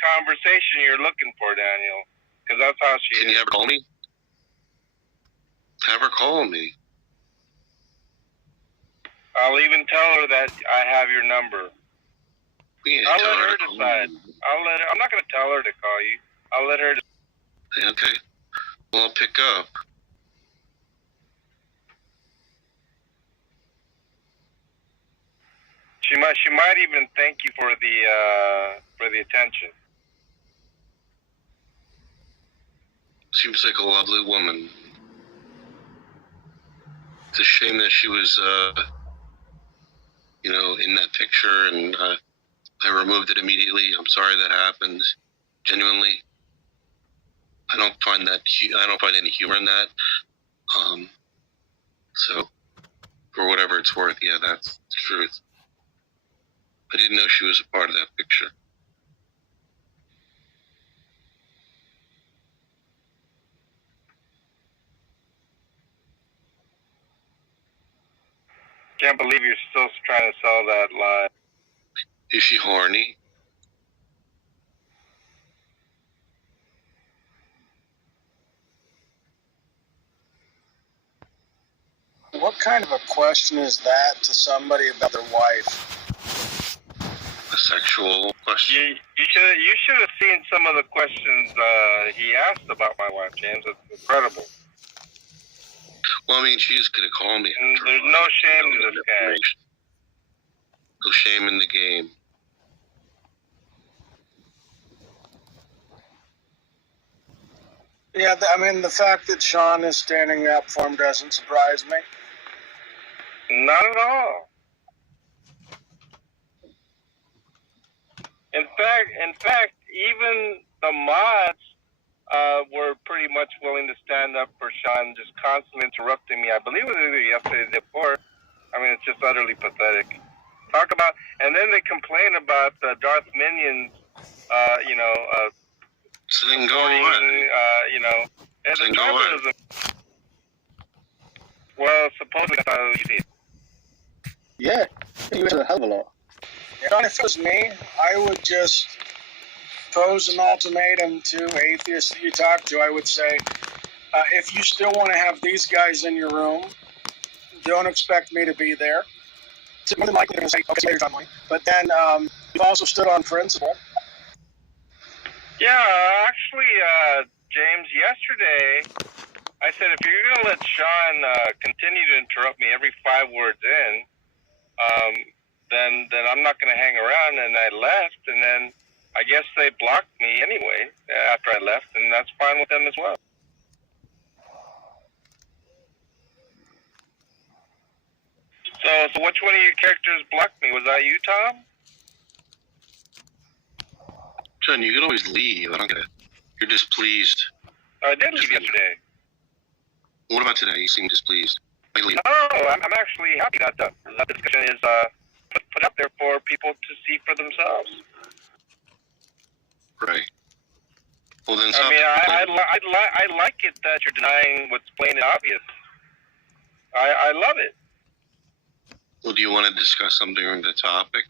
that conversation you're looking for, Daniel, because that's how she is. Can you have her call me? Have her call me. I'll even tell her that I have your number. I'll let her decide. I'm not going to tell her to call you. I'll let her decide. Okay. Well, I'll pick up. She might even thank you for the attention. Seems like a lovely woman. It's a shame that she was, in that picture, and I removed it immediately. I'm sorry that happened. Genuinely, I don't find any humor in that. So, for whatever it's worth, yeah, that's the truth. I didn't know she was a part of that picture. Can't believe you're still trying to sell that lie. Is she horny? What kind of a question is that to somebody about their wife? A sexual question? You should have seen some of the questions he asked about my wife, James. It's incredible. Well, I mean, she's going to call me. There's no shame to this guy. No shame in the game. Yeah, I mean, the fact that Sean is standing up for him doesn't surprise me. Not at all. In fact, even the mods were pretty much willing to stand up for Sean, just constantly interrupting me. I believe it was either yesterday or the day before. I mean, it's just utterly pathetic. And then they complain about the Darth Minions, So then go away. and so then go away. Well, supposedly that's how you see it. Yeah, you went to a hell of a lot. If it was me, I would just pose an ultimatum to atheists that you talk to. I would say, if you still want to have these guys in your room, don't expect me to be there. It's more than likely they're going to say, okay, you're done. But then you've also stood on principle. Yeah, actually, James, yesterday, I said, if you're going to let Sean continue to interrupt me every 5 words in, then I'm not going to hang around. And I left, and then I guess they blocked me anyway after I left, and that's fine with them as well. So which one of your characters blocked me? Was that you, Tom? John, you could always leave. I don't get it. You're displeased. I did leave yesterday. What about today? You seem displeased. No, I'm actually happy that the discussion is put up there for people to see for themselves. Right. Well, then I mean, I like it that you're denying what's plain and obvious. I love it. Well, do you want to discuss something on the topic?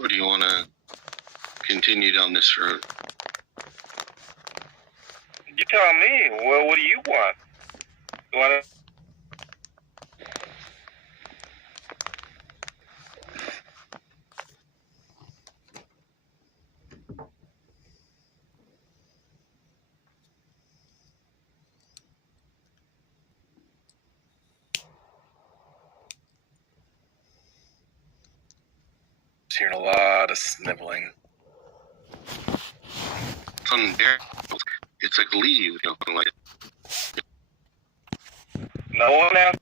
Or do you want to continue down this route? You tell me. Well, what do you want? You want to... Hearing a lot of sniveling. It's unbearable. It's like leave. Like it. No one else.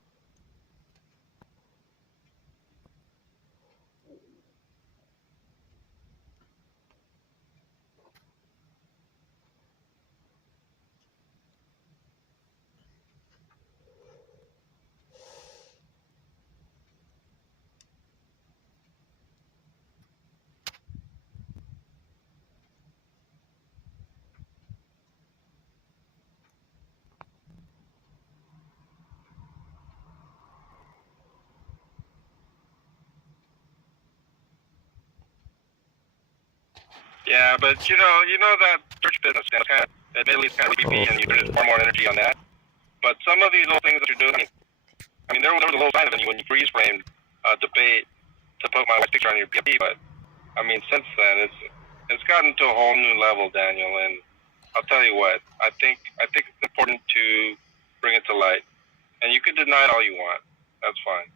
Yeah, but you know that church business is kind of, admittedly, it's kind of creepy, and there's far more energy on that. But some of these little things that you're doing, I mean, there was a little sign of it when you freeze framed debate to put my wife's picture on your PFP, but I mean, since then it's gotten to a whole new level, Daniel. And I'll tell you what, I think it's important to bring it to light. And you can deny it all you want. That's fine.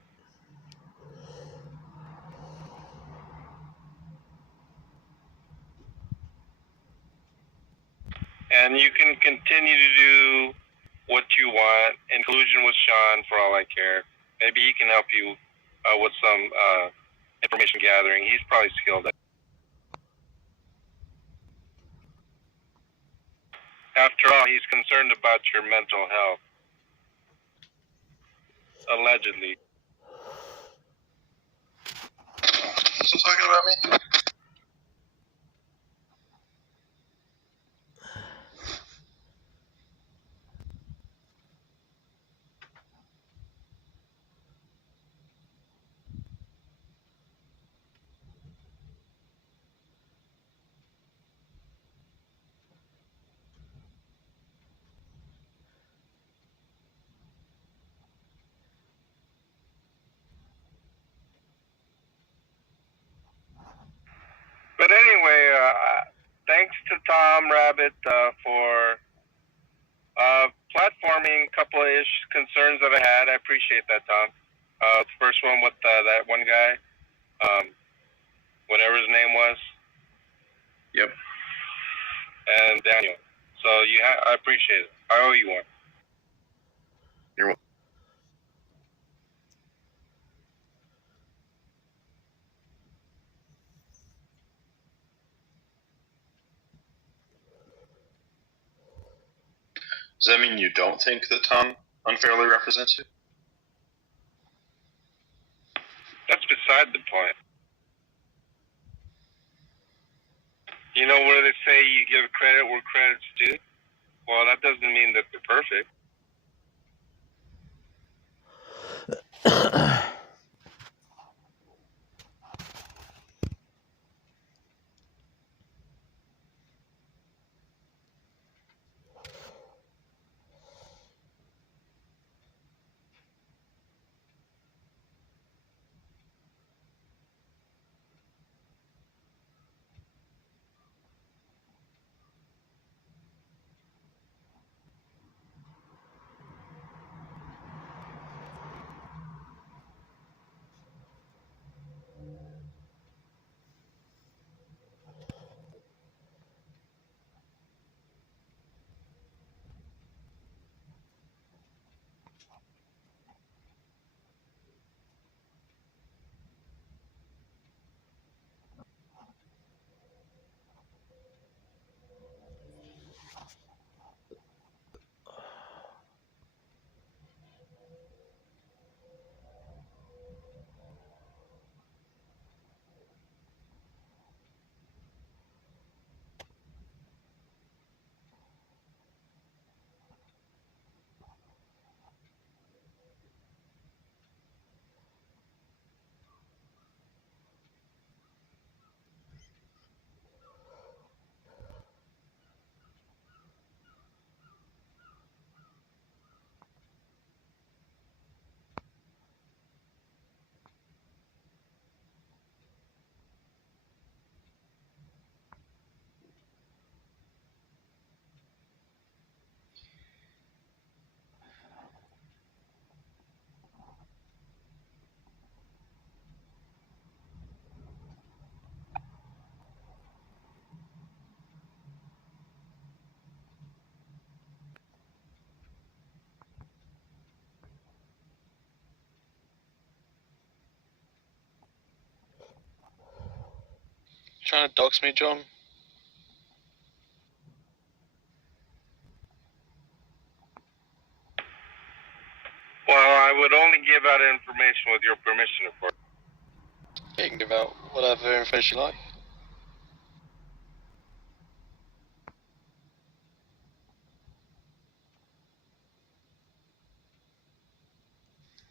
And you can continue to do what you want in collusion with Sean for all I care. Maybe he can help you with some information gathering. He's probably skilled at it. After all, he's concerned about your mental health. Allegedly. Still talking about me? But anyway, thanks to Tom Rabbit for platforming a couple of concerns that I had. I appreciate that, Tom. The first one with that one guy, whatever his name was. Yep. And Daniel. So I appreciate it. I owe you one. You're welcome. Does that mean you don't think that Tom unfairly represents you? That's beside the point. You know where they say you give credit where credit's due? Well, that doesn't mean that they're perfect. Trying to dox me, John? Well, I would only give out information with your permission, of course. You can give out whatever information you like.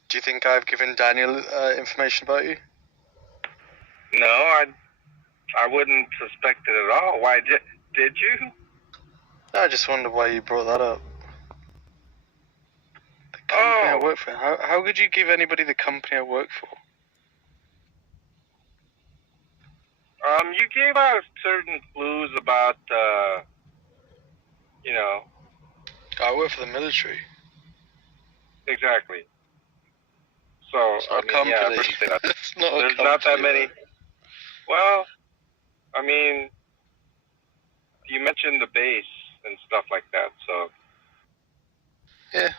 Do you think I've given Daniel information about you? No, I wouldn't suspect it at all. Why did you? I just wonder why you brought that up. The company I Oh, work for. How could you give anybody the company I work for? you gave out certain clues about, you know, I work for the military. exactly. So, It's not I mean, yeah, I company. appreciate that. It's not a There's company, not that many. though. Well, I mean, you mentioned the base and stuff like that, so. Yeah.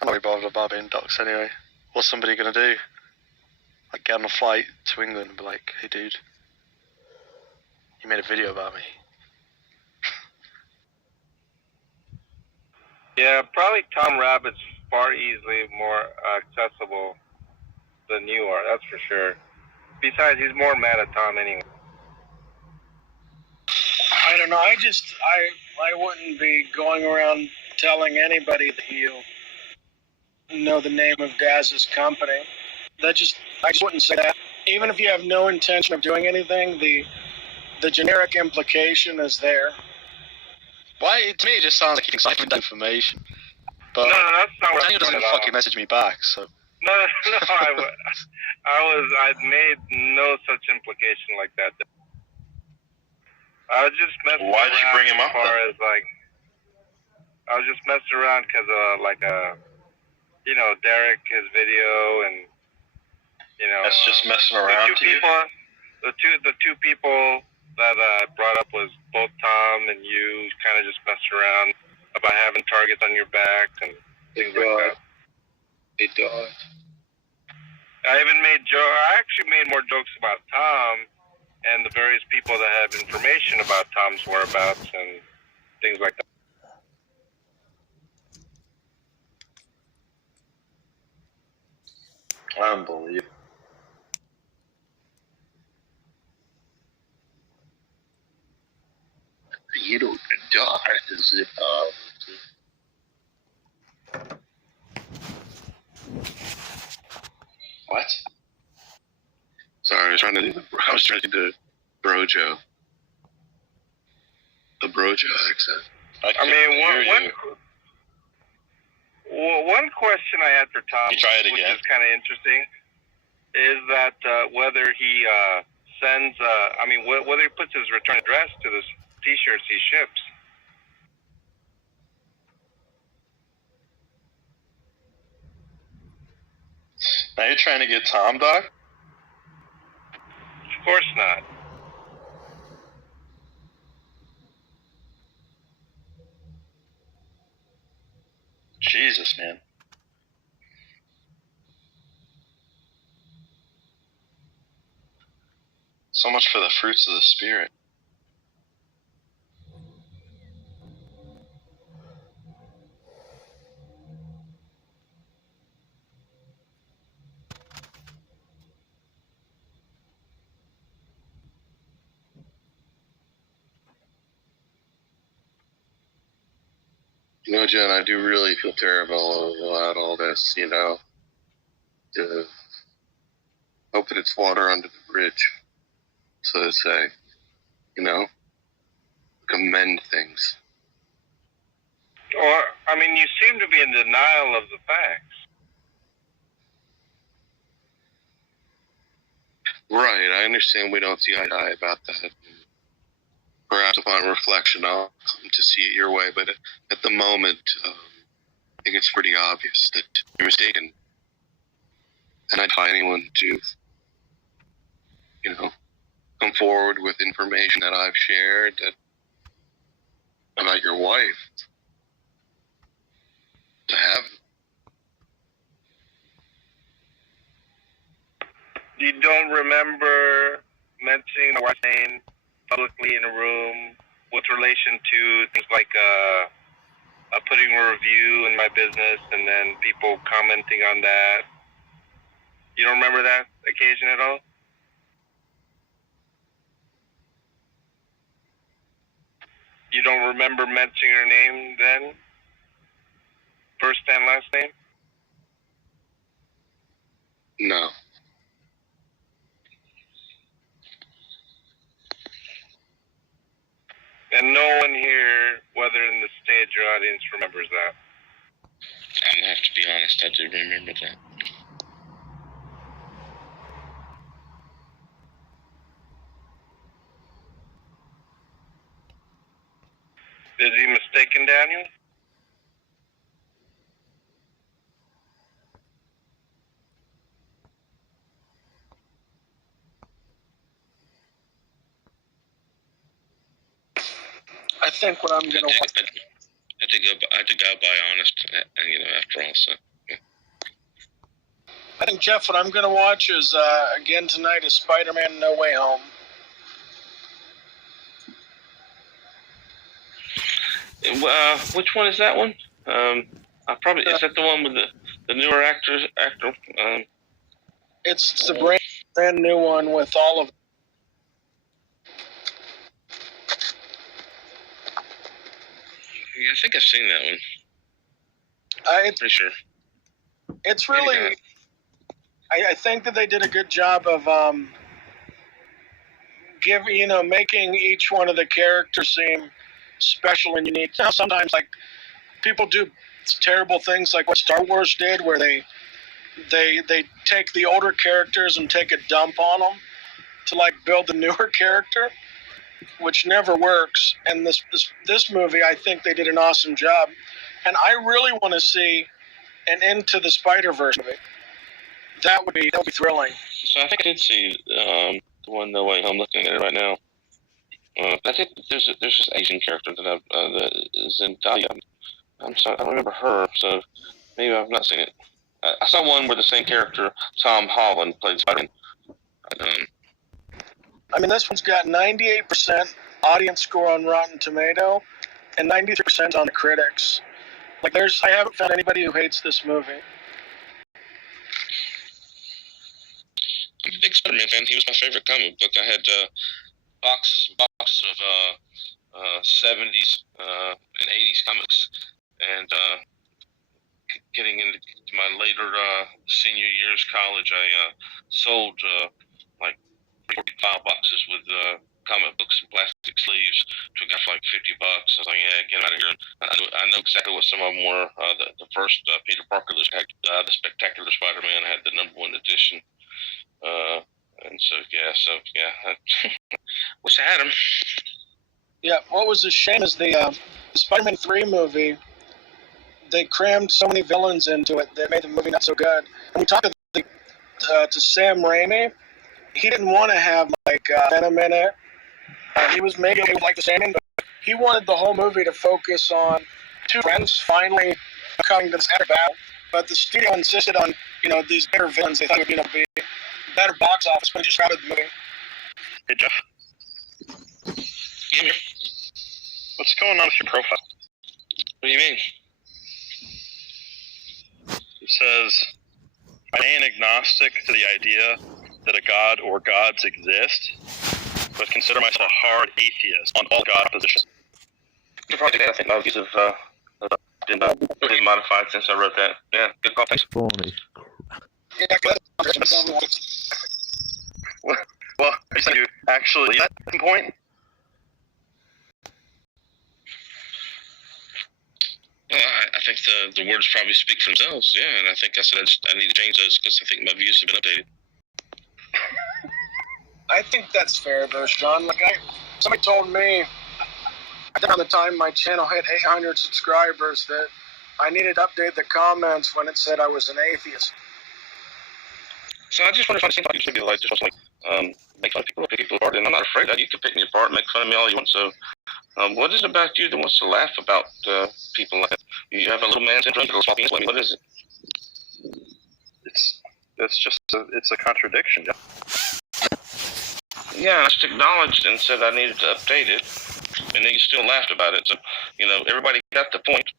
I'm not really bothered about being doxxed anyway. What's somebody gonna do? Like get on a flight to England and be like, hey dude, you made a video about me. Yeah, probably Tom Rabbit's far easily more accessible than you are, that's for sure. Besides, he's more mad at Tom anyway. I don't know. I wouldn't be going around telling anybody that you know the name of Daz's company. I just wouldn't say that. Even if you have no intention of doing anything, the generic implication is there. Why? To me, it just sounds like he's excited information. But No, that's not what Daniel I'm doesn't saying at all. fucking message me back, so. No, I made no such implication like that. I was just messing Why did you around bring him as up, far then? as like, I was just messing around because you know, Derek, his video, and you know, That's just messing the around two to you? people, the two people that I brought up was both Tom and you, kind of just messed around about having targets on your back and things like that. Hey, dog. I actually made more jokes about Tom and the various people that have information about Tom's whereabouts and things like that. Unbelievable. You know, the dog is it, What? Sorry, I was trying to do the Brojo. The Brojo accent. I mean, one question I had for Tom, You try it which again. is kind of interesting, is that whether he sends, whether he puts his return address to the T-shirts he ships. Now you're trying to get Tom, Doc? Of course not. Jesus, man. So much for the fruits of the Spirit. You know, Jen, I do really feel terrible about all this, you know. Hoping it's water under the bridge, so to say. You know? Commend things. Or, I mean, you seem to be in denial of the facts. Right, I understand we don't see eye to eye about that. Perhaps upon reflection, I'll come to see it your way, but at the moment, I think it's pretty obvious that you're mistaken. And I'd find anyone to, you know, come forward with information that I've shared about your wife to have it. You don't remember mentioning my wife's name publicly in a room with relation to things like putting a review in my business and then people commenting on that. You don't remember that occasion at all? You don't remember mentioning her name then? First and last name? No. And no one here, whether in the stage or audience, remembers that. I'm gonna have to be honest, I do remember that. Is he mistaken, Daniel? I think what I'm gonna watch. I had to go by honest, after all. So I think, Jeff, what I'm gonna watch is again tonight is Spider-Man: No Way Home. which one is that one? Is that the one with the newer actor? It's the brand new one with all of. Yeah, I think I've seen that one. It's Pretty sure. It's really. I think that they did a good job of making each one of the characters seem special and unique. Now, sometimes like people do terrible things like what Star Wars did, where they take the older characters and take a dump on them to like build the newer character, which never works. And this movie, I think they did an awesome job, and I really want to see an Into the Spider-Verse movie. That would be thrilling. So I think I did see the one No Way Home. I'm looking at it right now. I think there's this Asian character that Zendaya. I'm sorry, I don't remember her, so maybe I've not seen it. I saw one where the same character, Tom Holland, played Spider-Man. I mean, this one's got 98% audience score on Rotten Tomato and 93% on the critics. Like, I haven't found anybody who hates this movie. I'm a big Spider-Man fan. He was my favorite comic book. I had box of 70s and 80s comics, and getting into my later senior years college, I sold like 45 boxes with comic books and plastic sleeves to a guy for like $50. I was like, yeah, get out of here. I know exactly what some of them were. The first Peter Parker had the Spectacular Spider-Man. I had the #1 edition. And so I wish I had them. Yeah, what was a shame is the Spider-Man 3 movie, they crammed so many villains into it that made the movie not so good. And we talked to Sam Raimi. He didn't want to have like Venom in it. He was maybe okay with like the Sandman, but he wanted the whole movie to focus on two friends finally coming to this epic battle. But the studio insisted on these better villains. They thought it would be better box office, but it just crowded the movie. Hey, Jeff. Yeah. What's going on with your profile? What do you mean? It says, I ain't agnostic to the idea that a god or gods exist, but consider myself a hard atheist on all god positions. I think my views have been pretty modified since I wrote that. Yeah, good call. Thanks. Funny. Yeah, good. Well, are you saying you actually at that point? Well, I think the words probably speak for themselves. Yeah, and I think I said I need to change those because I think my views have been updated. I think that's fair, though, Sean. Like, somebody told me around the time my channel hit 800 subscribers that I needed to update the comments when it said I was an atheist. So I just wonder if I seem like you should be like make fun of people, pick people apart, and I'm not afraid that you can pick me apart, make fun of me all you want. So, what is it about you that wants to laugh about people like that? You have a little man syndrome, little small penis. What is it? It's a contradiction, Jeff. Yeah, I just acknowledged and said I needed to update it, and then you still laughed about it. So, everybody got the point.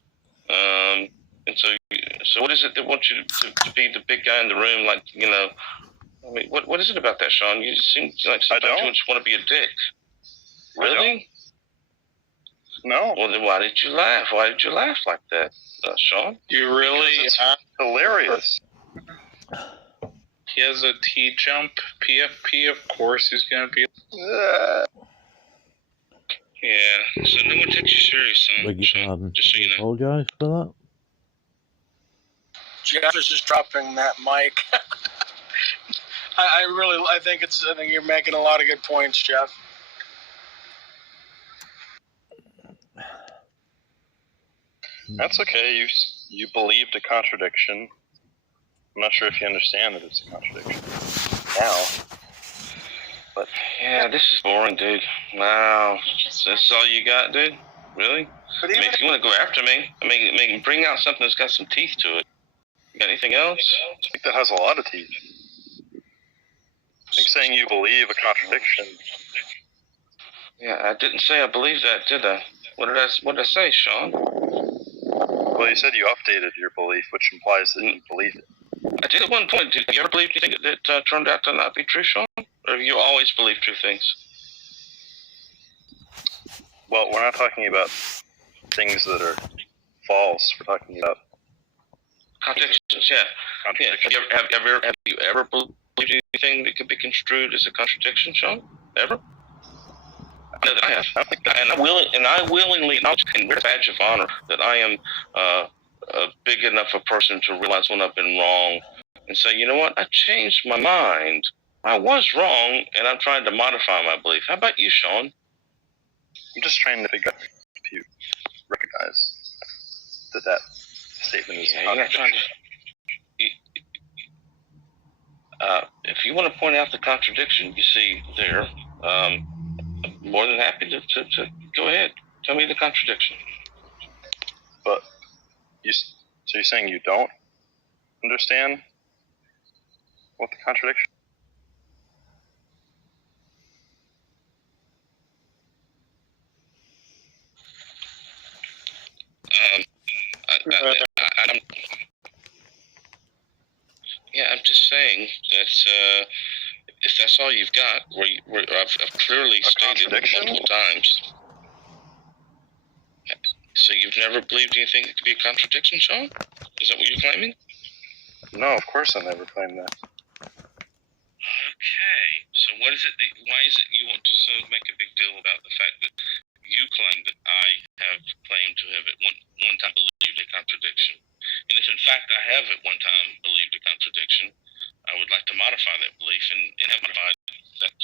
And so what is it that wants you to be the big guy in the room? Like, I mean, what is it about that, Sean? You seem like sometimes you just want to be a dick. Really? No. Well, then why did you laugh? Why did you laugh like that, Sean? You really hilarious. He has a T-jump PFP, of course he's going to be... Yeah, so no one takes you serious, son. Beg your pardon. Just so you know. Apologise for that. Jeff is just dropping that mic. I think you're making a lot of good points, Jeff. That's okay. You believed a contradiction. I'm not sure if you understand that it's a contradiction now. But Yeah, this is boring, dude. Wow. So this is all you got, dude? Really? But I even mean, if you want to go after me, bring out something that's got some teeth to it. You got anything else? I think that has a lot of teeth. I think saying you believe a contradiction. Yeah, I didn't say I believe that, did I? What did I say, Sean? Well, you said you updated your belief, which implies that you believe it. I did at one point. Did you ever believe anything that turned out to not be true, Sean? Or have you always believed true things? Well, we're not talking about things that are false. We're talking about Contradictions, yeah. contradictions. Yeah. Have you ever believed anything that could be construed as a contradiction, Sean? Ever? I know that I have. And I willingly acknowledge and wear a badge of honor that I am a big enough a person to realize when I've been wrong and say, you know what, I changed my mind. I was wrong, and I'm trying to modify my belief. How about you, Sean? I'm just trying to figure out if you recognize that statement is a You're not trying to. If you want to point out the contradiction you see there, I'm more than happy to go ahead. Tell me the contradiction. But so you're saying you don't understand what the contradiction? I'm just saying that if that's all you've got, I've clearly stated multiple times. So you've never believed anything that could be a contradiction, Sean? Is that what you're claiming? No, of course I never claimed that. Okay. So why is it you want to make a big deal about the fact that you claim that I have claimed to have at one time believed a contradiction? And if in fact I have at one time believed a contradiction, I would like to modify that belief and have modified that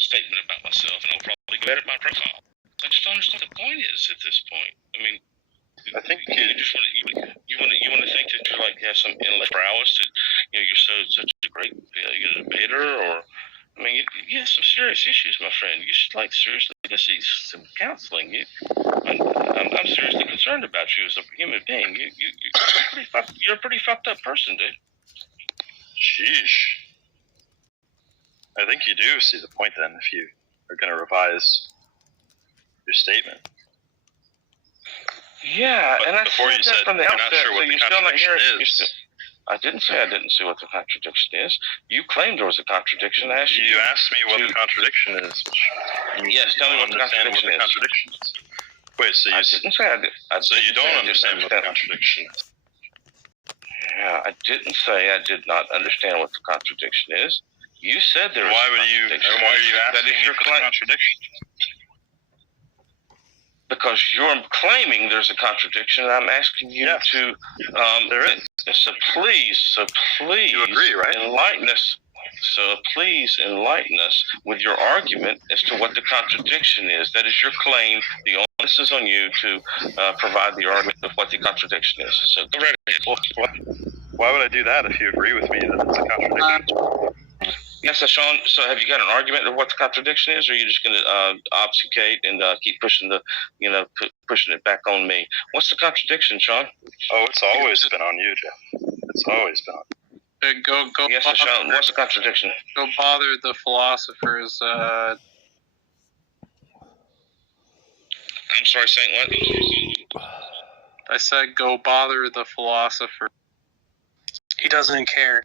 statement about myself, and I'll probably go edit my profile. I just don't understand what the point is at this point. I mean, I think you just want to think that you're like you have some intellectual prowess that you're such a great debater, or I mean you have some serious issues, my friend. You should seriously go see some counseling. I'm seriously concerned about you as a human being. You're a pretty fucked up person, dude. Sheesh. I think you do see the point then if you are going to revise your statement. Yeah, but and I before said you that said from the you're outset, not sure what so the you're still not contradiction hearing. is. I didn't say I didn't see what the contradiction is. You claimed there was a contradiction. I asked you. You asked me what the contradiction is. Yes, tell me what the contradiction is. Wait, so you didn't say I did. So you don't understand what the contradiction is? Yeah, I didn't say I did not understand what the contradiction is. You said there was Why a contradiction. Why are you asking me your for the contradiction? Because you're claiming there's a contradiction, and I'm asking you to. There is. So please. You agree, right? Enlighten us. So please enlighten us with your argument as to what the contradiction is. That is your claim. The onus is on you to provide the argument of what the contradiction is. So go right ahead. Well, why would I do that if you agree with me that it's a contradiction? Yes, so Sean. So have you got an argument of what the contradiction is, or are you just going to obfuscate and keep pushing pushing it back on me? What's the contradiction, Sean? Oh, it's always been on you, Jeff. It's always been on you. Go. Yes, so Sean. What's the contradiction? Go bother the philosophers. I'm sorry, saying what? I said go bother the philosopher. He doesn't care.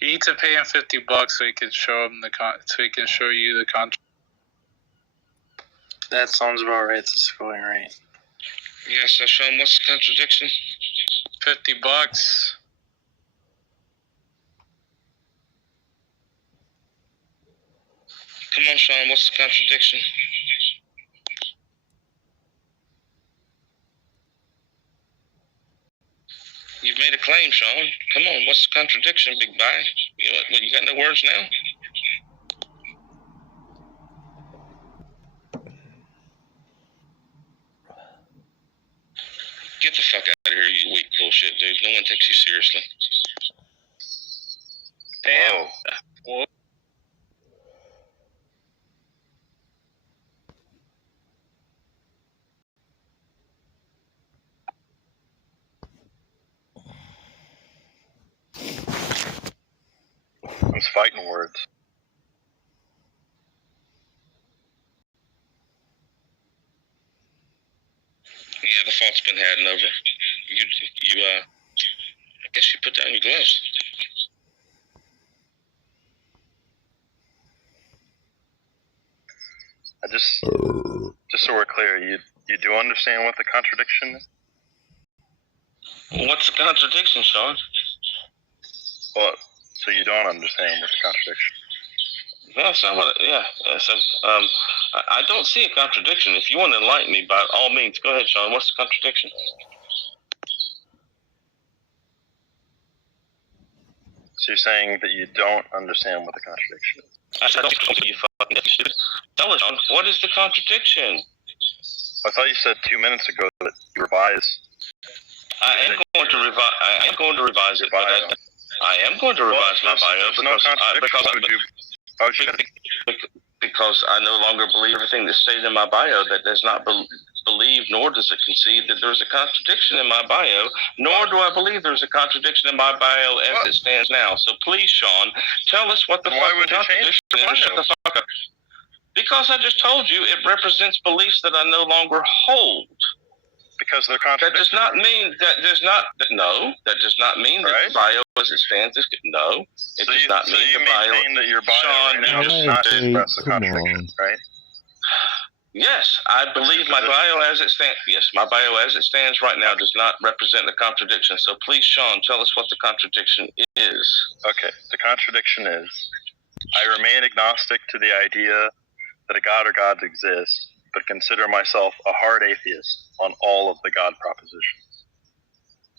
You need to pay him $50 so he can show him so he can show you the contract. That sounds about right. That's going right. Yes, so Sean, what's the contradiction? $50. Come on, Sean. What's the contradiction? You've made a claim, Sean. Come on. What's the contradiction, Big Guy? You got no words now? Get the fuck out of here, you weak bullshit, dude. No one takes you seriously. Damn. Whoa. Those fighting words. Yeah, the fault's been had and over. I guess you put down your gloves. Just so we're clear, you do understand what the contradiction is? What's the contradiction, Sean? Well, so you don't understand what the contradiction is. No, that's not what. I don't see a contradiction. If you want to enlighten me, by all means, go ahead, Sean. What's the contradiction? So you're saying that you don't understand what the contradiction is? I don't you fucking stupid. Tell us, Sean, what is the contradiction? I thought you said 2 minutes ago that you revised. I am going to revise it. I am going to revise my bio because I no longer believe everything that's stated in my bio. That does not believe, nor does it concede that there's a contradiction in my bio, nor do I believe there's a contradiction in my bio as it stands now. So please, Sean, tell us what the fucking contradiction is. Shut the fuck up. Because I just told you it represents beliefs that I no longer hold. Because they're contradictory. That does not mean that does not the bio as it stands is no. It does not mean the bio. Maintain that your bio Sean, does not express the contradiction, right? Yes, I believe my bio as it stands. Yes, my bio as it stands right now does not represent the contradiction. So please, Sean, tell us what the contradiction is. Okay, the contradiction is I remain agnostic to the idea that a God or gods exist, but consider myself a hard atheist on all of the God propositions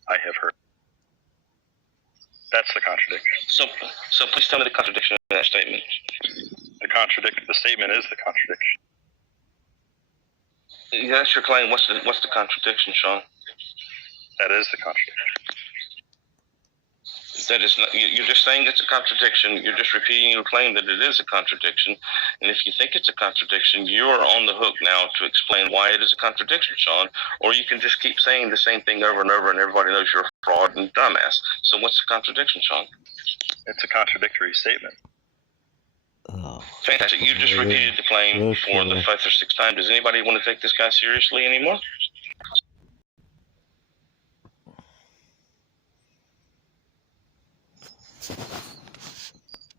I have heard. That's the contradiction. So please tell me the contradiction in that statement. The statement is the contradiction. Yeah, that's your claim. What's the contradiction, Sean? That is the contradiction. That is not. You're just saying it's a contradiction. You're just repeating your claim that it is a contradiction. And if you think it's a contradiction, you are on the hook now to explain why it is a contradiction, Sean. Or you can just keep saying the same thing over and over, and everybody knows you're a fraud and dumbass. So what's the contradiction, Sean? It's a contradictory statement. Oh, Fantastic. You just repeated the claim for the fifth or sixth time. Does anybody want to take this guy seriously anymore?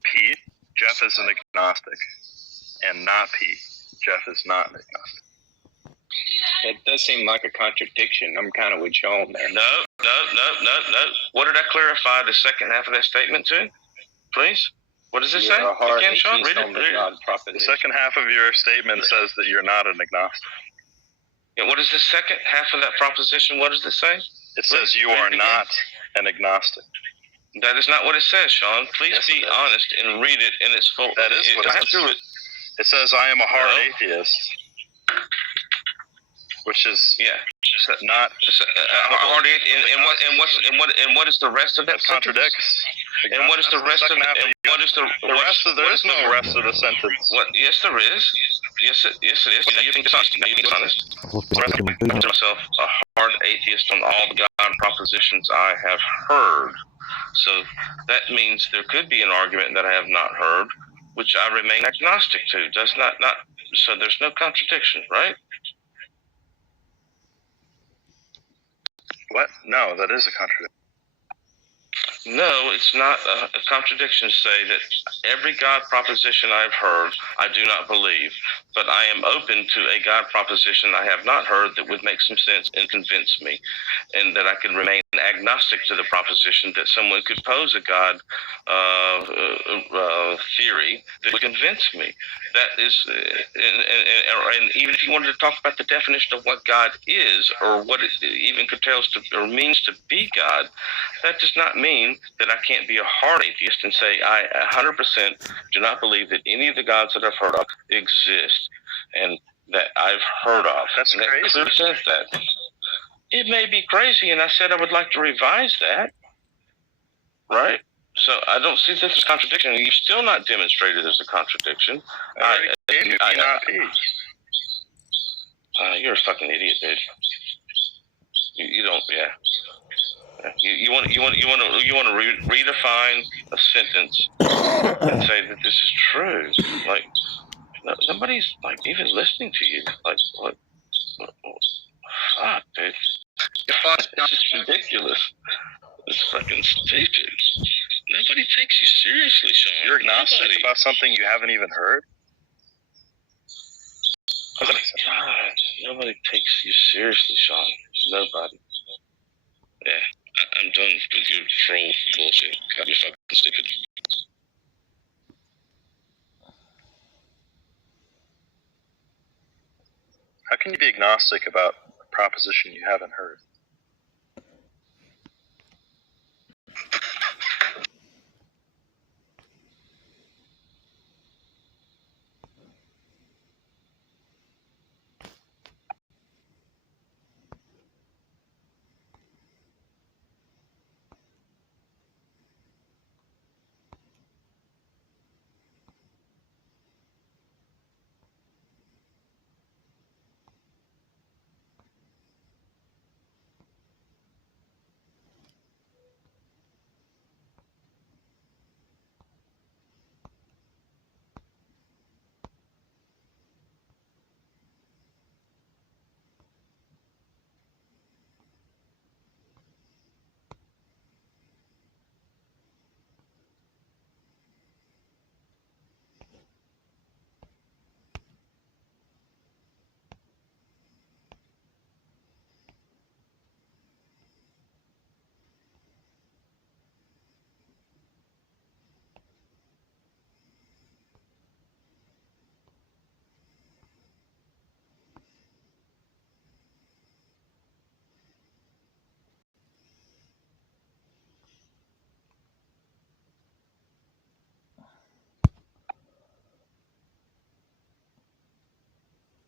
P, Jeff is an agnostic, and not P, Jeff is not an agnostic. It does seem like a contradiction. I'm kind of with Sean there. No. What did I clarify the second half of that statement to? Please? What does it say? Again, Sean, read it. The second half of your statement says that you're not an agnostic. Yeah, what is the second half of that proposition? What does it say? It says you are not an agnostic. That is not what it says, Sean. Please be honest and read it in its full. That is what it says. It says I am a hard atheist, which is not hard atheist. And what is the rest of that sentence? Contradicts. And what is the rest of that? What is the rest? There is no rest of the sentence. What? Yes, there is. Yes, it is. Now you think it's honest. Now you think it's honest. I consider myself a hard atheist on all the God propositions I have heard. So that means there could be an argument that I have not heard, which I remain agnostic to. Does not. So there's no contradiction, right? What? No, that is a contradiction. No, it's not a contradiction to say that every God proposition I've heard, I do not believe. But I am open to a God proposition I have not heard that would make some sense and convince me, and that I can remain agnostic to the proposition that someone could pose a God theory that would convince me. That is, and even if you wanted to talk about the definition of what God is, or what it even curtails to or means to be God, that does not mean that I can't be a hard atheist and say I 100% do not believe that any of the gods that I've heard of exist and that I've heard of. That's and crazy. It clearly says that. It may be crazy, and I said I would like to revise that. Right? So I don't see this as a contradiction. You've still not demonstrated as a contradiction. You're a fucking idiot, dude. You don't. Yeah. You want to redefine a sentence and say that this is true. Like nobody's like even listening to you. Like what fuck, dude. This is ridiculous. It's fucking stupid. Nobody takes you seriously, Sean. You're agnostic about something you haven't even heard? Oh my God. Nobody takes you seriously, Sean. Nobody. Yeah. I'm done with your troll bullshit. God, you're fucking stupid. How can you be agnostic about a proposition you haven't heard?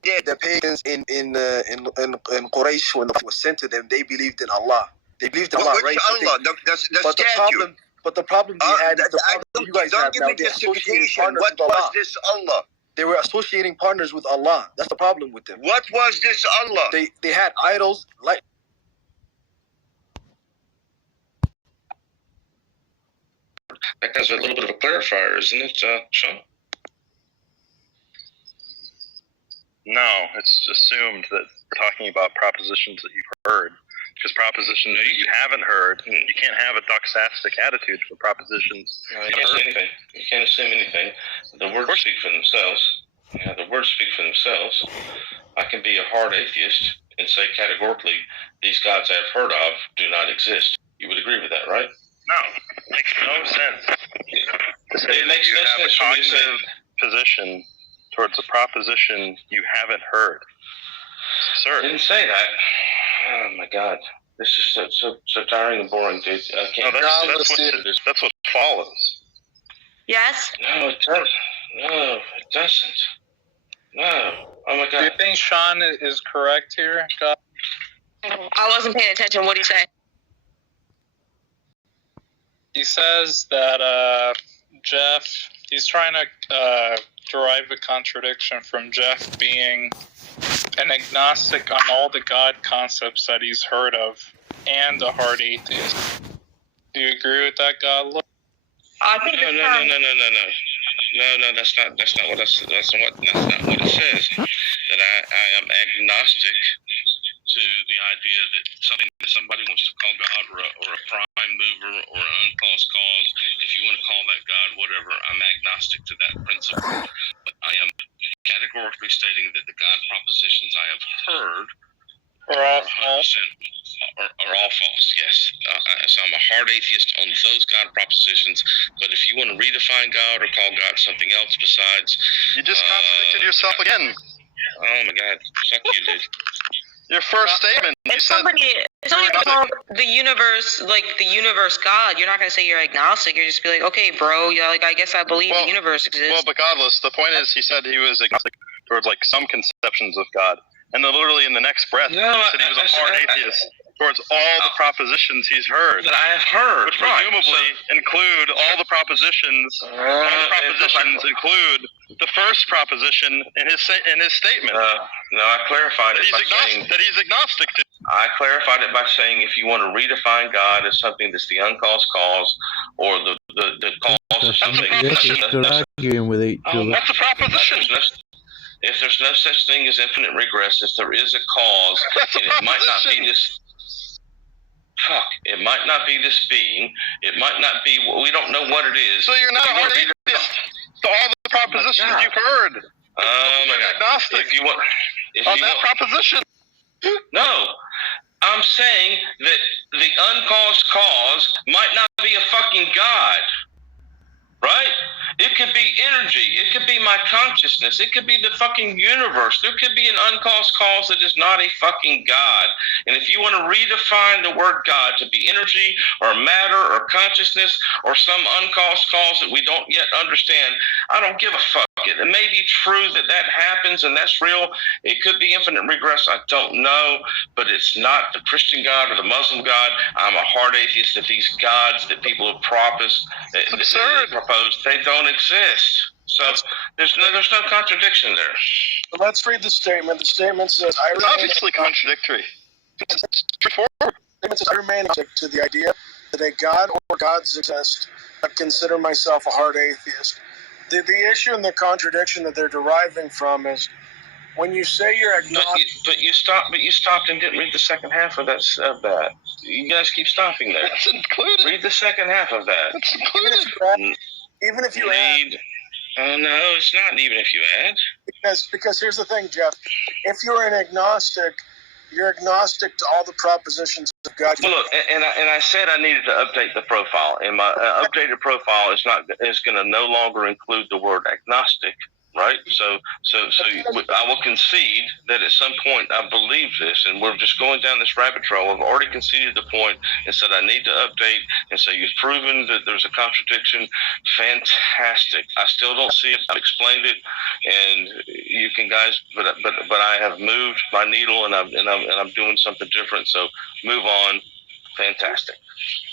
Yeah, the pagans in Quraysh, when the was sent to them, they believed in Allah. They believed in Allah, right? Allah? But the problem they had is the problem you guys have now. They're associating partners with Allah. Was this Allah? They were associating partners with Allah. That's the problem with them. What was this Allah? They had idols like. That guy's a little bit of a clarifier, isn't it, Sean? No, it's assumed that we're talking about propositions that you've heard. Because propositions that you haven't heard, you can't have a doxastic attitude for propositions. No, you can't say anything. You can't assume anything. The words speak for themselves. Yeah, the words speak for themselves. I can be a hard atheist and say categorically, these gods I've heard of do not exist. You would agree with that, right? No, it makes no sense. To say It makes you no have sense a for me to say. cognitive position towards a proposition you haven't heard. I Sir. didn't say that. Oh my God, this is so tiring and boring, dude. I can't. That's what follows. Yes? No, it doesn't. No, it doesn't. No. Oh my God. Do you think Sean is correct here? God? I wasn't paying attention. What do you say? He says that Jeff, he's trying to derive a contradiction from Jeff being an agnostic on all the God concepts that he's heard of and a hard atheist. Do you agree with that, God? I think No, that's not what I said. That's not what it says. That I am agnostic to the idea that something that somebody wants to call God or a prime prime mover or an uncaused cause. If you want to call that God, whatever, I'm agnostic to that principle. But I am categorically stating that the God propositions I have heard Are all false. Are all false, yes. So I'm a hard atheist on those God propositions. But if you want to redefine God or call God something else besides... You just contradicted yourself again. Oh my God. Fuck you, dude. Your first statement, you If said... somebody called the universe, like the universe God, you're not going to say you're agnostic. You're just be like, okay, bro, yeah, like I guess I believe the universe exists. Well, but godless. The point is, he said he was agnostic towards like some conceptions of God, and then literally in the next breath, he said he was a hard atheist towards all the propositions he's heard. That I have heard, which presumably include all the propositions. All the propositions include the first proposition in his statement. No, I clarified it by saying that he's agnostic to. I clarified it by saying if you want to redefine God as something that's the uncaused cause or the cause of something. They're arguing with each other. That's a proposition. If there's no such thing as infinite regress, if there is a cause, and it might not be this. Fuck! It might not be this being. It might not be. We don't know what it is. So you're not a hard atheist to all the propositions you've heard. You're agnostic. If you want, on that proposition. No, I'm saying that the uncaused cause might not be a fucking God, right? It could be energy. It could be my consciousness. It could be the fucking universe. There could be an uncaused cause that is not a fucking God. And if you want to redefine the word God to be energy or matter or consciousness or some uncaused cause that we don't yet understand, I don't give a fuck. It may be true that that happens and that's real. It could be infinite regress. I don't know. But it's not the Christian God or the Muslim God. I'm a hard atheist that these gods that people have proposed, they don't exist. So there's no contradiction there. Let's read the statement. The statement says, It's obviously contradictory. It's straightforward. The statement says, I remain agnostic to the idea that a God or gods exist. I consider myself a hard atheist. The issue and the contradiction that they're deriving from is when you say you're agnostic. But you stopped and didn't read the second half of that. You guys keep stopping there. That's included. Read the second half of that. That's included. Even if you add. Oh no, it's not even if you add. Because here's the thing, Jeff. If you're an agnostic, you're agnostic to all the propositions of God. Well, look, and I said I needed to update the profile, and my updated profile is going to no longer include the word agnostic, right? So I will concede that at some point I believe this, and we're just going down this rabbit trail. I've already conceded the point and said I need to update, and so you've proven that there's a contradiction. Fantastic. I still don't see it. I've explained it, and you can guys, but I have moved my needle, and I'm doing something different. So move on. Fantastic.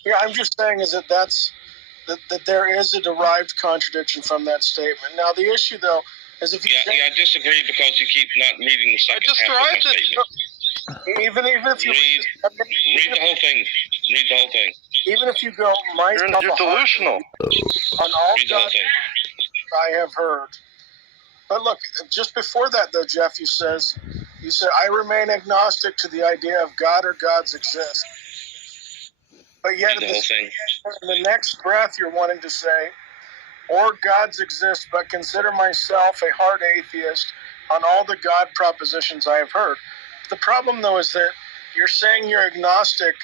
Yeah, I'm just saying is that there is a derived contradiction from that statement. Now, the issue, though, is if you... I disagree because you keep not reading the second half of my statement. Even if you... Read the whole thing. Read the whole thing. Even if you go... You're delusional. On all Read the whole thing. I have heard. But look, just before that, though, Jeff, you said, I remain agnostic to the idea of God or gods exist. But yet, in the next breath, you're wanting to say, or gods exist, but consider myself a hard atheist on all the God propositions I have heard. The problem, though, is that you're saying you're agnostic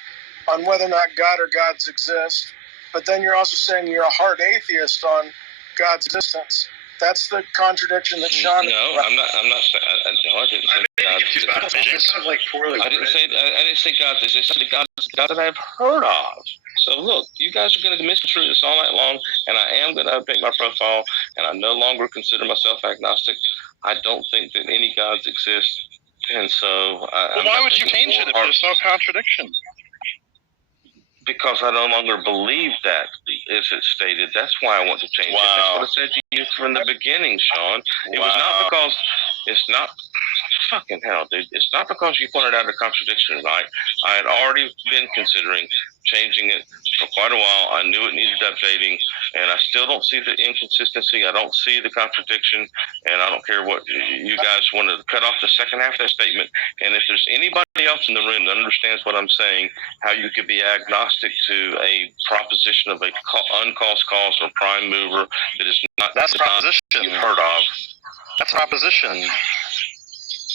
on whether or not God or gods exist, but then you're also saying you're a hard atheist on God's existence. That's the contradiction that Sean. No, I'm not. No, I didn't say God. It sounds like poorly. I didn't say God. I said God that I've heard of. So look, you guys are going to misconstrue this all night long, and I am going to update my profile, and I no longer consider myself agnostic. I don't think that any gods exist, and so. Why would you change it if there's no contradiction? Because I no longer believe that, as it stated. That's why I want to change it. That's what I said to you from the beginning, Sean. It was not because it's not. fucking hell, dude. It's not because you pointed out a contradiction, right? I had already been considering changing it for quite a while. I knew it needed updating, and I still don't see the inconsistency. I don't see the contradiction, and I don't care what you guys want to cut off the second half of that statement. And if there's anybody else in the room that understands what I'm saying, how you could be agnostic to a proposition of a uncaused cause or prime mover that is not That's a proposition you've heard of. That's a proposition.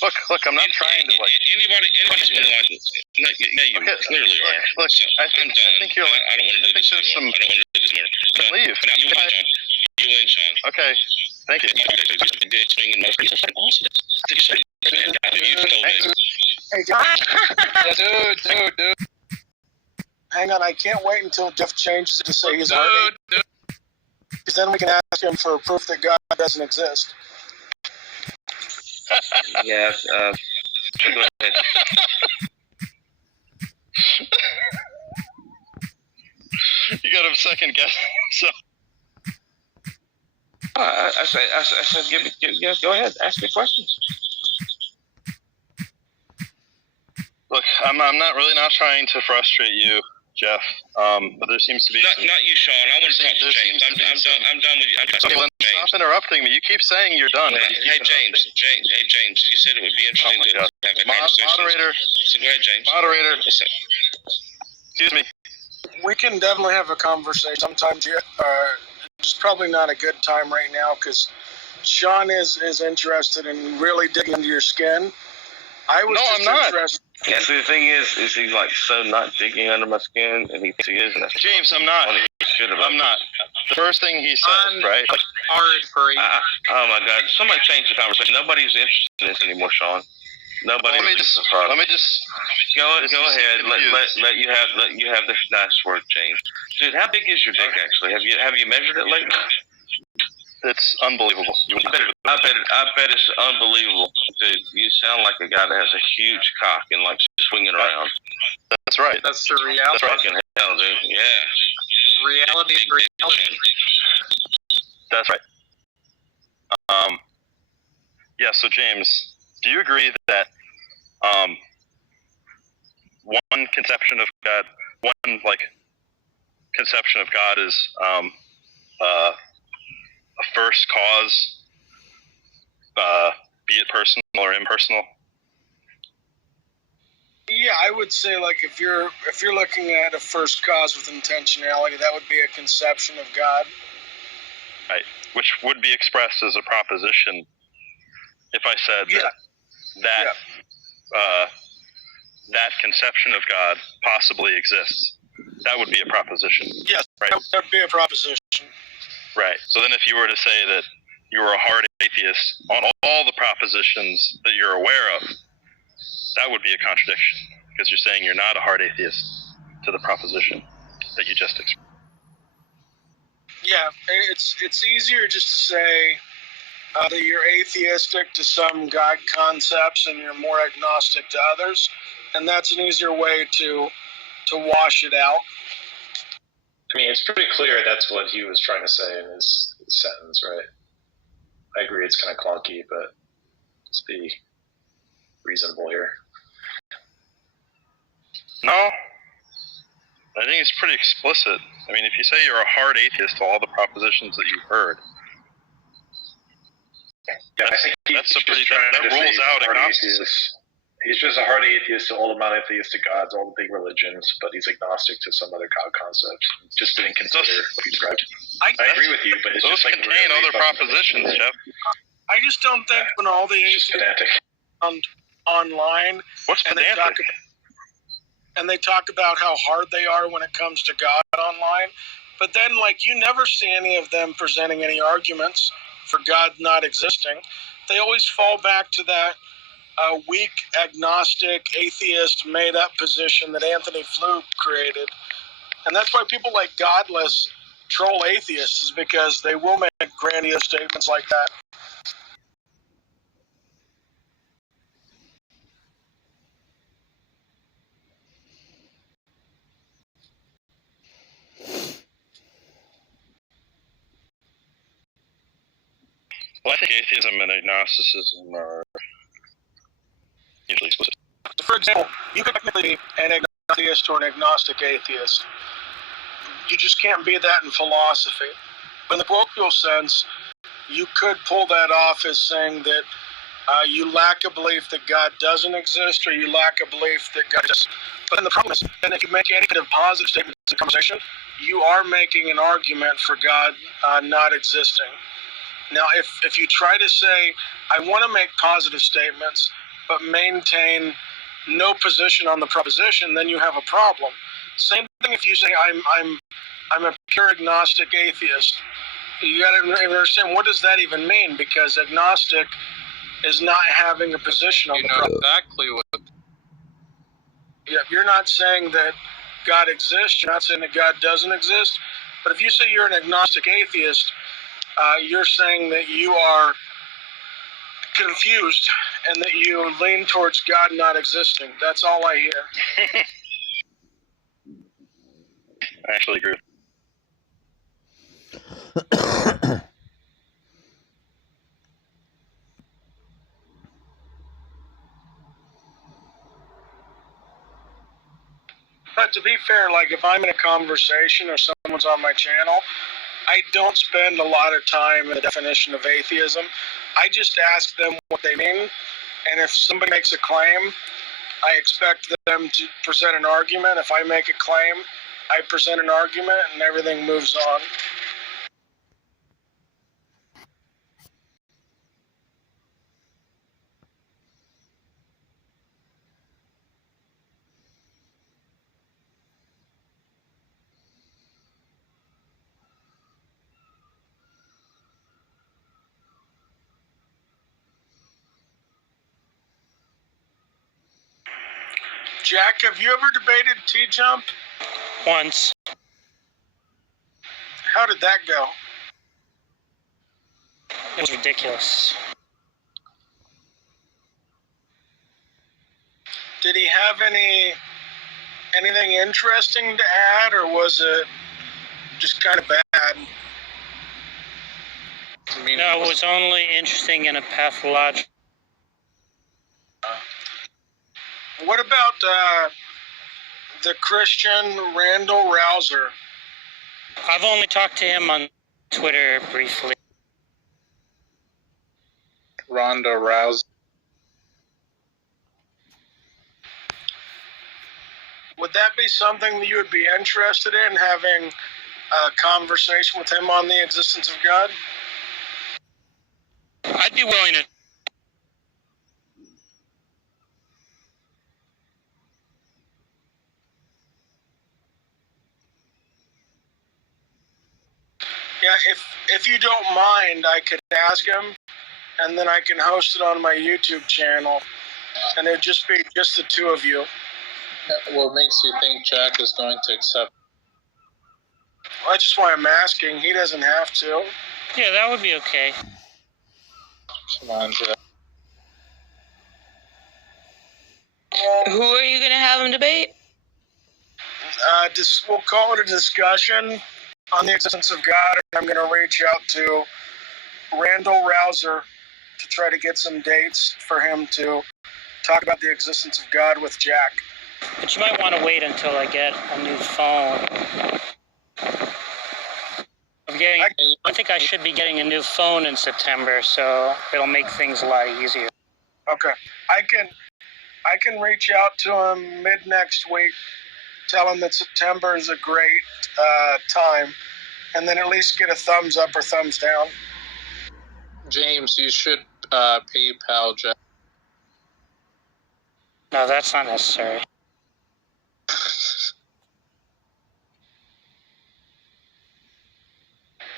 Look, I'm not trying to like. Anybody's been like, yeah, you Okay, clearly are. Look, So, I think I you're like. don't want to do this anymore. I don't want to do this anymore. Leave. Now, you win, John. You win, Sean. Okay, thank you. Good swinging most Hey, dude. Hang on, I can't wait until Jeff changes it to say he's already. Because then we can ask him for proof that God doesn't exist. Yes. Go ahead. You got him second guess. So I said, go ahead, ask me questions. look, I'm not really not trying to frustrate you, Jeff. But there seems to be Not you, Sean. I want to talk to James. I'm done with you. I'm done with James. Stop interrupting me. You keep saying you're done. Hey, James. You said it would be interesting to have a conversation. Moderator. So go ahead, James. Moderator. Listen. Excuse me. We can definitely have a conversation. Sometimes it's probably not a good time right now because Sean is interested in really digging into your skin. I'm not interested. Yeah, so the thing is he's like so not digging under my skin, and he thinks he is. And that's James, I'm not. I'm not. The first thing he says, right? Hard for you. Oh my God! Somebody change the conversation. Nobody's interested in this anymore, Sean. Nobody. Let me just go ahead. Let you have this nice word, James. Dude, how big is your dick actually? Have you measured it lately? It's unbelievable. I bet it's unbelievable. Dude, you sound like a guy that has a huge cock and like swinging around. That's right. That's the reality. That's fucking hell, dude. Yeah. Reality is reality. That's right. Yeah. So James, do you agree that one conception of God, conception of God is a first cause, be it personal or impersonal? Yeah, I would say like if you're looking at a first cause with intentionality, that would be a conception of God. Right, which would be expressed as a proposition if I said that conception of God possibly exists. That would be a proposition. Yes, right. That would be a proposition. Right. So then if you were to say that you were a hard atheist on all the propositions that you're aware of, that would be a contradiction because you're saying you're not a hard atheist to the proposition that you just expressed. Yeah, it's easier just to say that you're atheistic to some God concepts and you're more agnostic to others, and that's an easier way to wash it out. I mean, it's pretty clear that's what he was trying to say in his sentence, right? I agree it's kind of clunky, but let's be reasonable here. No, I think it's pretty explicit. I mean, if you say you're a hard atheist to all the propositions that you've heard, yeah, I think that rules out agnosticism. He's just a hard atheist to all the monotheistic gods, all the big religions, but he's agnostic to some other God concepts. Just didn't consider what he described. I agree with you, but it's those just like contain other propositions, Jeff. I just don't think when all the atheists online and they talk about how hard they are when it comes to God online, but then like you never see any of them presenting any arguments for God not existing. They always fall back to that weak, agnostic, atheist, made-up position that Anthony Flew created. And that's why people like Godless troll atheists, is because they will make grandiose statements like that. Well, I think atheism and agnosticism are for example, you could technically be an atheist or an agnostic atheist. You just can't be that in philosophy. But in the colloquial sense, you could pull that off as saying that you lack a belief that God doesn't exist, or you lack a belief that God exists. But then the problem is, and if you make any kind of positive statement in the conversation, you are making an argument for God not existing. Now, if you try to say, I want to make positive statements, but maintain no position on the proposition, then you have a problem. Same thing if you say, I'm a pure agnostic atheist. You got to understand, what does that even mean? Because agnostic is not having a position on the problem. Exactly what. Yeah, you're not saying that God exists. You're not saying that God doesn't exist. But if you say you're an agnostic atheist, you're saying that you are confused and that you lean towards God not existing. That's all I hear. I actually agree. But to be fair, like if I'm in a conversation or someone's on my channel, I don't spend a lot of time in the definition of atheism. I just ask them what they mean. And if somebody makes a claim, I expect them to present an argument. If I make a claim, I present an argument and everything moves on. Jack, have you ever debated T-Jump? Once. How did that go? It was ridiculous. Did he have anything interesting to add, or was it just kind of bad? No, it was only interesting in a pathological. What about the Christian Randall Rouser? I've only talked to him on Twitter briefly. Ronda Rousey. Would that be something that you would be interested in, having a conversation with him on the existence of God? I'd be willing to. Yeah, if you don't mind, I could ask him, and then I can host it on my YouTube channel, and it'd just be just the two of you. What makes you think Jack is going to accept? Well, that's just why I'm asking. He doesn't have to. Yeah, that would be okay. Come on, Jack. Who are you going to have him debate? We'll call it a discussion on the existence of God. I'm going to reach out to Randall Rouser to try to get some dates for him to talk about the existence of God with Jack. But you might want to wait until I get a new phone. I think I should be getting a new phone in September, so it'll make things a lot easier. Okay. I can reach out to him mid next week, tell him that September is a great time, and then at least get a thumbs up or thumbs down. James, you should PayPal Jack. No, that's not necessary.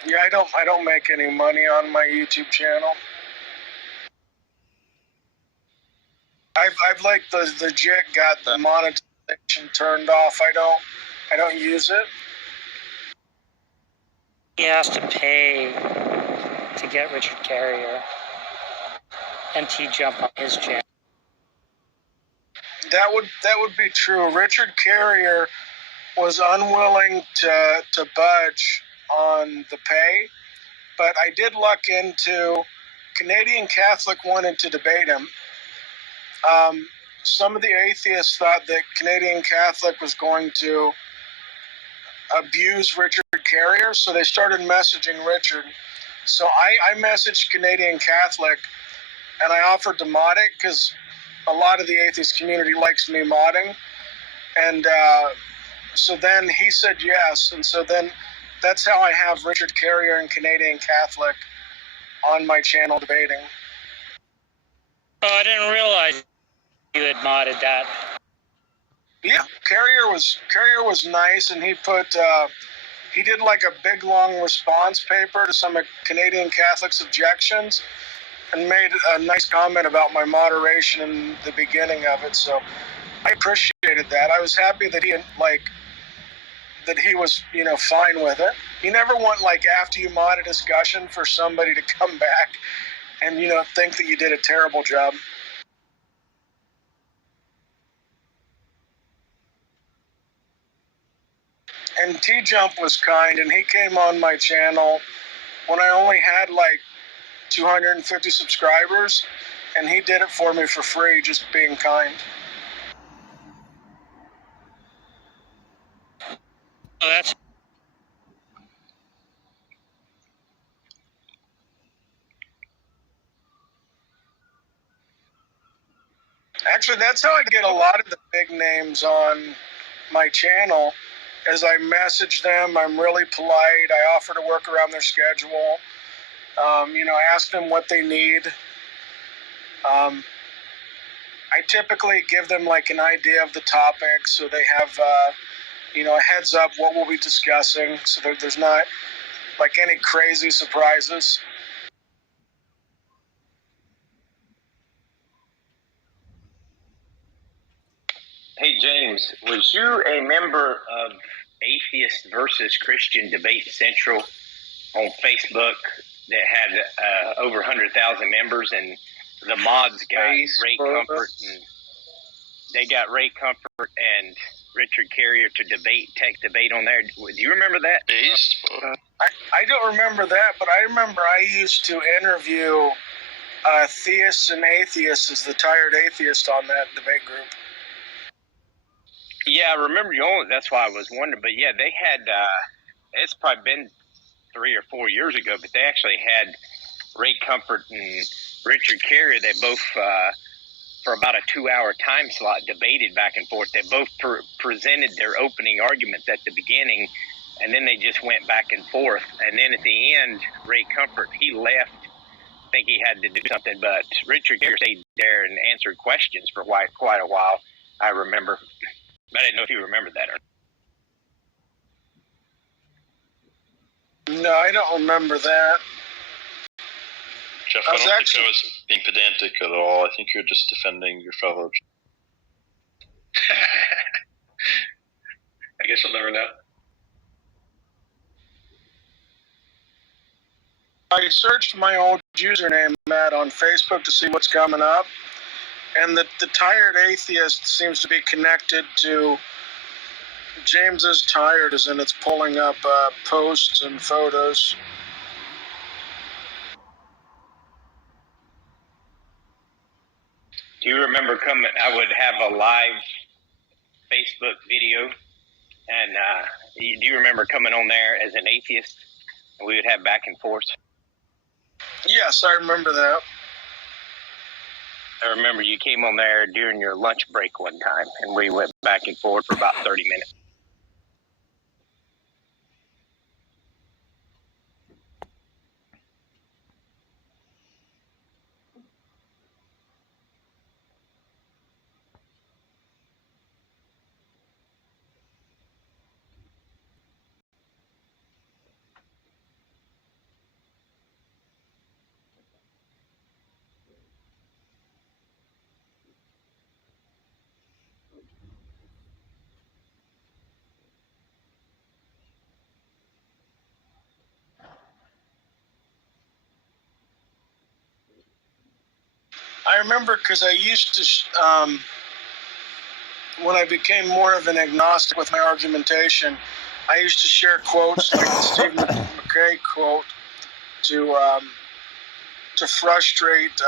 Yeah, I don't make any money on my YouTube channel. I've like the legit got the monetization turned off. I don't use it. He has to pay to get Richard Carrier and T-Jump on his channel. That would be true. Richard Carrier was unwilling to budge on the pay, but I did look into Canadian Catholic wanted to debate him. some of the atheists thought that Canadian Catholic was going to abuse Richard Carrier, so they started messaging Richard. So I messaged Canadian Catholic, and I offered to mod it because a lot of the atheist community likes me modding. And so then he said yes, and so then that's how I have Richard Carrier and Canadian Catholic on my channel debating. Oh, I didn't realize you had modded that. Yeah, Carrier was nice, and he did like a big long response paper to some of Canadian Catholics' objections, and made a nice comment about my moderation in the beginning of it. So I appreciated that. I was happy that he was, fine with it. You never want, after you mod a discussion, for somebody to come back and, think that you did a terrible job. And T-Jump was kind, and he came on my channel when I only had 250 subscribers, and he did it for me for free, just being kind. Oh, that's... Actually, that's how I get a lot of the big names on my channel. As I message them, I'm really polite. I offer to work around their schedule. Ask them what they need. I typically give them an idea of the topic, so they have a heads up what we'll be discussing, so there's not any crazy surprises. Hey, James, was you a member of Atheist versus Christian Debate Central on Facebook that had over 100,000 members, and the mods got Ray Comfort, and they got Ray Comfort and Richard Carrier to tech debate on there? Do you remember that? I don't remember that, but I remember I used to interview theists and atheists as the Tired Atheist on that debate group. Yeah, I remember you on it. That's why I was wondering. But yeah, they had, it's probably been 3 or 4 years ago, but they actually had Ray Comfort and Richard Carrier. They both, for about a 2-hour time slot, debated back and forth. They both presented their opening arguments at the beginning, and then they just went back and forth. And then at the end, Ray Comfort, he left. I think he had to do something, but Richard Carrier stayed there and answered questions for quite a while, I remember. I didn't know if you remembered that or not. No, I don't remember that. Jeff, I don't think I was being pedantic at all. I think you're just defending your fellow. I guess I'll never know. I searched my old username, Matt, on Facebook to see what's coming up. And the Tired Atheist seems to be connected to James's Tired, as in it's pulling up posts and photos. Do you remember I would have a live Facebook video, and do you remember coming on there as an atheist, and we would have back and forth? Yes, I remember that. I remember you came on there during your lunch break one time, and we went back and forth for about 30 minutes. I remember because I used to, when I became more of an agnostic with my argumentation, I used to share quotes like the Steve McKay quote to frustrate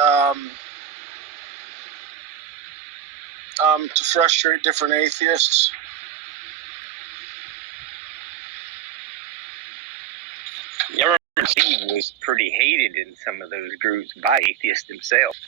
to frustrate different atheists. Yeah, I remember Steve was pretty hated in some of those groups by atheists themselves.